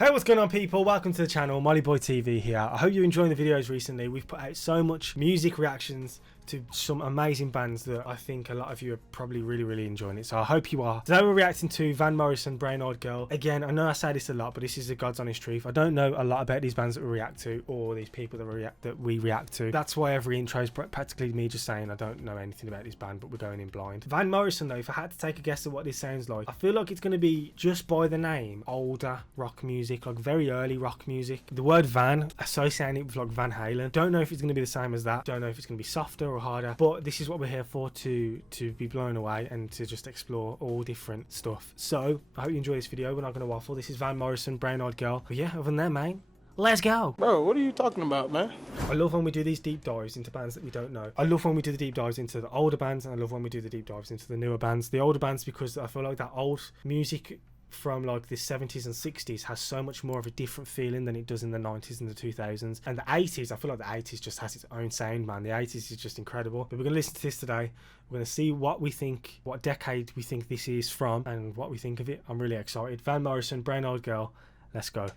Hey, what's going on, people? Welcome to the channel. Molly Boy TV here. I hope you're enjoying the videos recently. We've put out so much music reactions to some amazing bands that I think a lot of you are probably really enjoying it, so I hope you are. Today we're reacting to Van Morrison, Brown Eyed Girl. Again, I know I say this a lot, but this is the God's honest truth. I don't know a lot about these bands that we react to, or these people that we react to. That's why every intro is practically me just saying I don't know anything about this band, but we're going in blind. Van Morrison, though, if I had to take a guess at what this sounds like, I feel like it's going to be, just by the name, older rock music, like very early rock music. The word Van, associating it with like Van Halen. Don't know if it's going to be the same as that. Don't know if it's going to be softer or harder, but this is what we're here for, to be blown away and to just explore all different stuff. So I hope you enjoy this video. We're not going to waffle. This is Van Morrison, Brown Eyed Girl. But yeah, other than that, man, let's go. Bro, what are you talking about, man? I love when we do these deep dives into bands that we don't know. I love when we do the deep dives into the older bands, and I love when we do the deep dives into the newer bands. The older bands, because I feel like that old music from like the 70s and 60s has so much more of a different feeling than it does in the 90s and the 2000s. And the 80s, I feel like the 80s just has its own sound, man. The 80s is just incredible. But we're going to listen to this today. We're going to see what we think, what decade we think this is from, and what we think of it. I'm really excited. Van Morrison, Brown Eyed Girl. Let's go.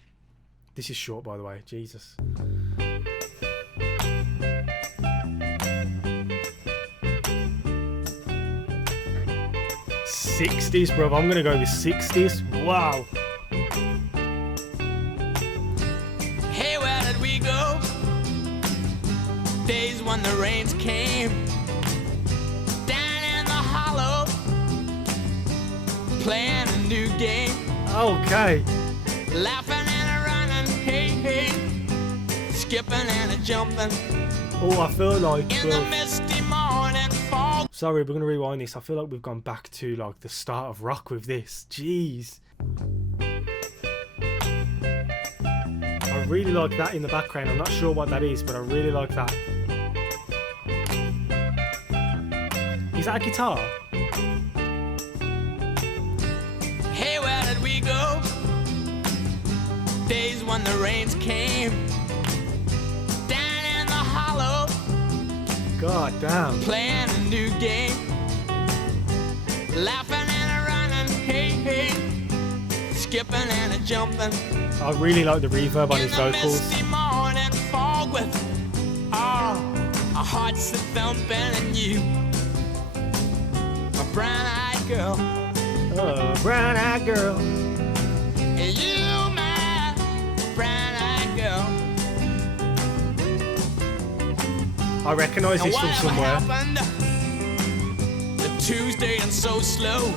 This is short, by the way. Jesus. '60s, bro. I'm gonna go with '60s. Wow. Hey, where did we go? Days when the rains came down in the hollow, playing a new game. Okay. Laughing and a running, hey, skipping and a jumping. Oh, I feel like, in the misty morning fog. Sorry, we're going to rewind this. I feel like we've gone back to like the start of rock with this. Jeez. I really like that in the background. I'm not sure what that is, but I really like that. Is that a guitar? Hey, where did we go? Days when the rains came down in the hollow. God damn. Playing a new game, laughing and a running, hey, skipping and a jumping. I really like the reverb on his vocals. Misty morning fog with our hearts a thumping, and you, a brown-eyed girl. Oh, brown-eyed girl. And you, my brown-eyed girl. I recognise this from somewhere. Happened? The Tuesday and so slow,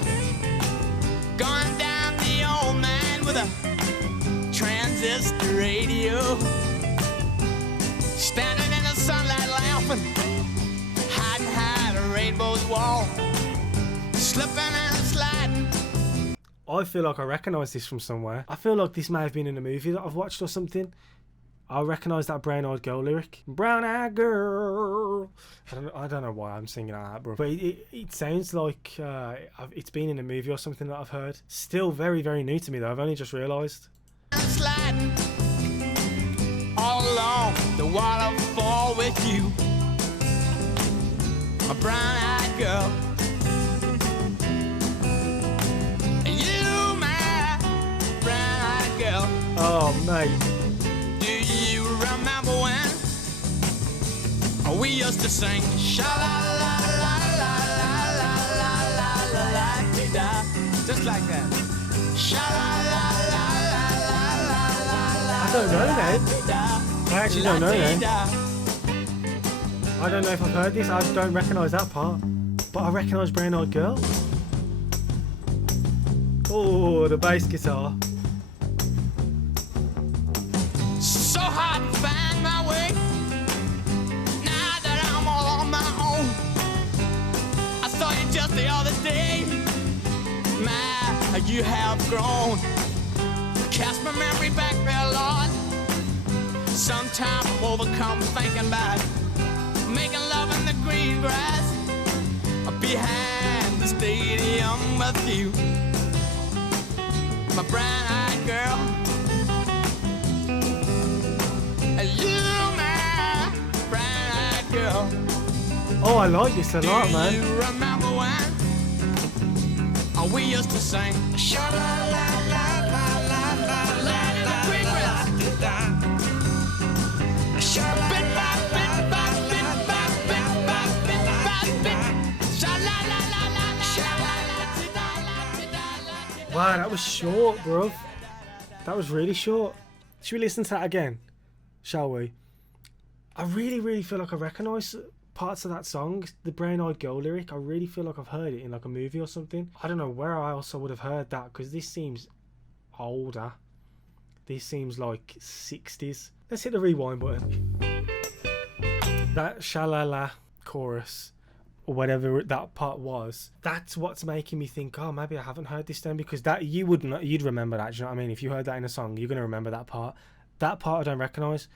gone down the old man with a transistor radio, standing in the sunlight laughing, hiding a rainbow's wall, slipping and sliding. I feel like I recognise this from somewhere. I feel like this may have been in a movie that I've watched or something. I recognise that Brown Eyed Girl lyric. Brown Eyed Girl. I don't know why I'm singing that, bro. But it sounds like it's been in a movie or something that I've heard. Still very new to me though. I've only just realised. Sliding all along the waterfall with you, a brown-eyed girl. And you, my brown-eyed girl. Oh, mate. You remember when we used to sing sha la la la la la la la la la da, just like that. Sha la la la la la la la. I don't know that. I actually don't know that. I don't know if I've heard this. I don't recognise that part, but I recognise Brown Eyed Girl. Oh, the bass guitar. So hard to find my way now that I'm all on my own. I saw you just the other day. My, you have grown. Cast my memory back there, Lord. Sometimes I'm overcome thinking about making love in the green grass behind the stadium with you, my brown-eyed girl. Oh, I like this a lot, man. Do you remember when we used to sing? Sha la la la la la la la. Wow, that was short, bruv. That was really short. Should we listen to that again? Shall we? I really feel like I recognise parts of that song. The Brown Eyed Girl lyric, I really feel like I've heard it in like a movie or something. I don't know where else I would have heard that, because this seems older. This seems like 60s. Let's hit the rewind button. That shalala chorus, or whatever that part was, that's what's making me think, oh, maybe I haven't heard this then, because that you'd remember that. Do you know what I mean? If you heard that in a song, you're gonna remember that part. That part I don't recognise,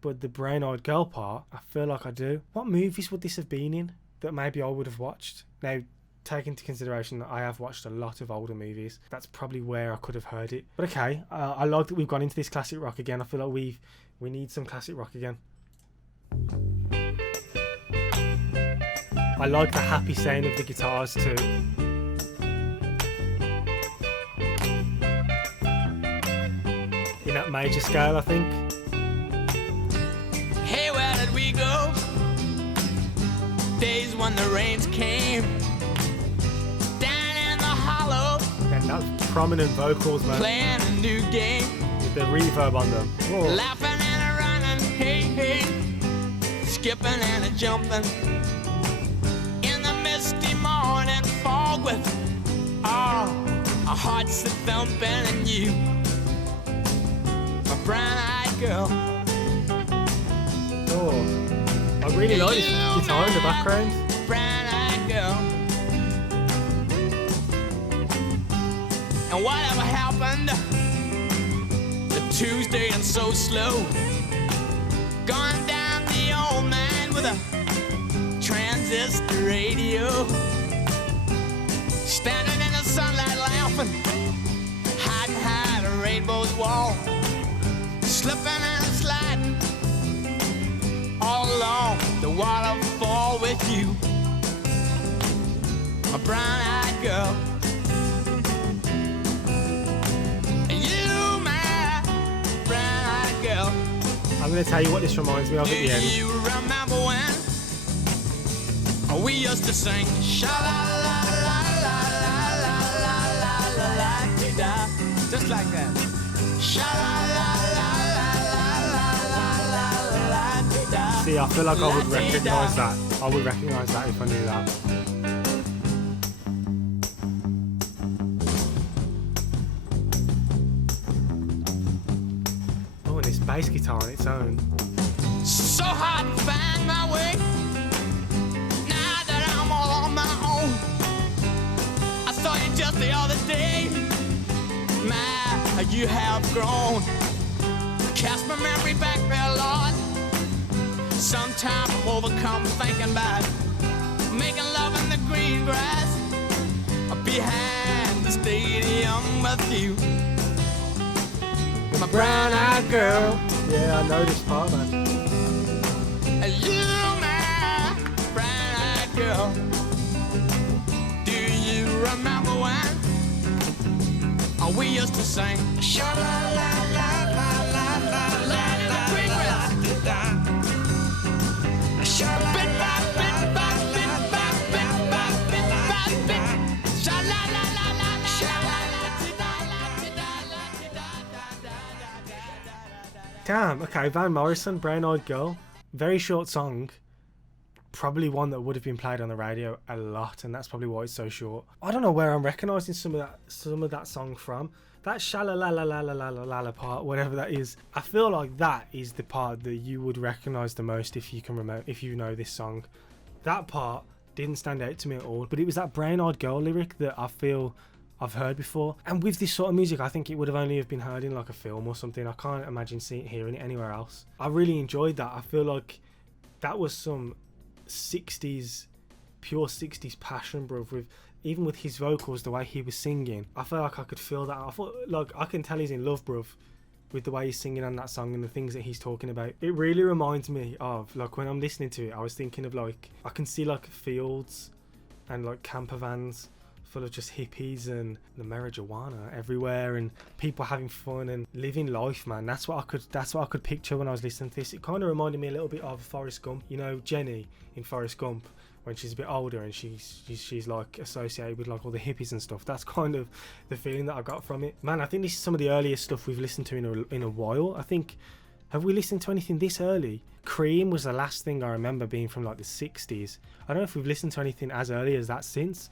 but the Brown Eyed Girl part, I feel like I do. What movies would this have been in that maybe I would have watched? Now, take into consideration that I have watched a lot of older movies. That's probably where I could have heard it. But okay, I like that we've gone into this classic rock again. I feel like we need some classic rock again. I like the happy sound of the guitars too. In that major scale, I think. Hey, where did we go? Days when the rains came down in the hollow, And that prominent vocals, man, playing a new game, with the reverb on them. Whoa. laughing and a running, hey, hey, skipping and a jumping in the misty morning fog with our hearts a thumping, and you, my brown-eyed girl. Oh, I really like this guitar in the background. Brown-eyed girl. And whatever happened to Tuesday and so slow, gone down the old man with a transistor radio, standing in the sunlight laughing, hiding a rainbow's wall, slipping and sliding all along the waterfall with you, my brown-eyed girl. You, my brown-eyed girl. I'm going to tell you what this reminds me of at the end. Do you remember when we used to sing sha la la la la la la la la la la da, just like that. Sha la la la la la la la la da. See, I feel like I would recognise that. I would recognise that if I knew that. Oh, and this bass guitar on its own. So hard to find my way now that I'm all on my own. I saw you just the other day. My, how you have grown. Cast my memory back there, Lord. Sometimes I'm overcome thinking about making love in the green grass behind the stadium with you, my brown-eyed girl. Yeah, I know this part, man. You, my brown-eyed girl. Do you remember when we used to sing sha la la la la la la la in the green grass? Sha la bit by bit by bit by bit by bit by bit. Sha la la la la la sha la la. Damn, okay, Van Morrison, Brown Eyed Girl. Very short song. Probably one that would have been played on the radio a lot, and that's probably why it's so short. I don't know where I'm recognising some of that song from. That shala la la la la la la la part, whatever that is. I feel like that is the part that you would recognise the most if you can remember, if you know this song. That part didn't stand out to me at all, but it was that Brown Eyed Girl lyric that I feel I've heard before. And with this sort of music, I think it would have only have been heard in like a film or something. I can't imagine hearing it anywhere else. I really enjoyed that. I feel like that was some 60s, pure 60s passion, bro. Even with his vocals, the way he was singing, I feel like I could feel that. I thought, like, I can tell he's in love, bro, with the way he's singing on that song and the things that he's talking about. It really reminds me of, like, when I'm listening to it, I was thinking of, like, I can see like fields and like camper vans full of just hippies and the marijuana everywhere and people having fun and living life, man. That's what I could picture when I was listening to this. It kind of reminded me a little bit of Forrest Gump. You know, Jenny in Forrest Gump, when she's a bit older and she's like associated with like all the hippies and stuff. That's kind of the feeling that I got from it. Man, I think this is some of the earliest stuff we've listened to in a while. I think, have we listened to anything this early? Cream was the last thing I remember being from like the 60s. I don't know if we've listened to anything as early as that since.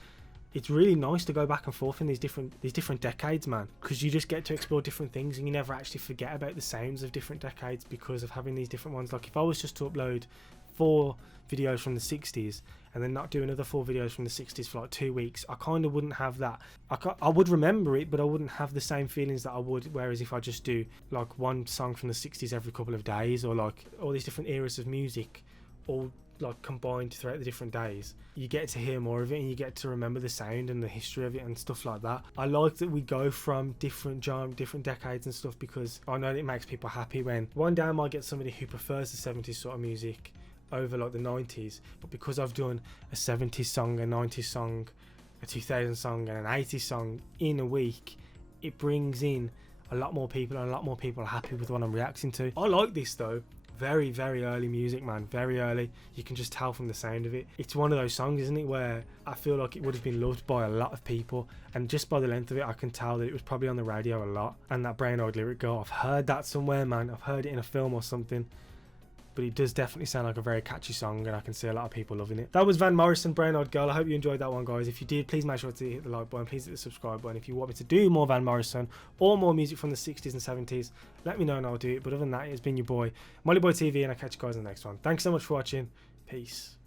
It's really nice to go back and forth in these different decades, man, because you just get to explore different things and you never actually forget about the sounds of different decades because of having these different ones. Like if I was just to upload 4 videos from the 60s and then not do another 4 videos from the 60s for like 2 weeks, I kind of wouldn't have that. I would remember it, but I wouldn't have the same feelings that I would, whereas if I just do like one song from the 60s every couple of days, or like all these different eras of music all like combined throughout the different days, you get to hear more of it and you get to remember the sound and the history of it and stuff like that. I like that we go from different decades and stuff, because I know it makes people happy when one day I might get somebody who prefers the 70s sort of music over like the 90s, but because I've done a 70s song, a 90s song, a 2000 song and an 80s song in a week, it brings in a lot more people and a lot more people are happy with what I'm reacting to. I like this though. Very, very early music, man. Very early. You can just tell from the sound of it. It's one of those songs, isn't it, where I feel like it would have been loved by a lot of people, and just by the length of it I can tell that it was probably on the radio a lot. And that Brown Eyed Lyric Girl, I've heard that somewhere, man. I've heard it in a film or something, but it does definitely sound like a very catchy song, and I can see a lot of people loving it. That was Van Morrison, Brown Eyed Girl. I hope you enjoyed that one, guys. If you did, please make sure to hit the like button, please hit the subscribe button. If you want me to do more Van Morrison or more music from the 60s and 70s, let me know and I'll do it. But other than that, it's been your boy Molly Boy TV, and I'll catch you guys in the next one. Thanks so much for watching. Peace.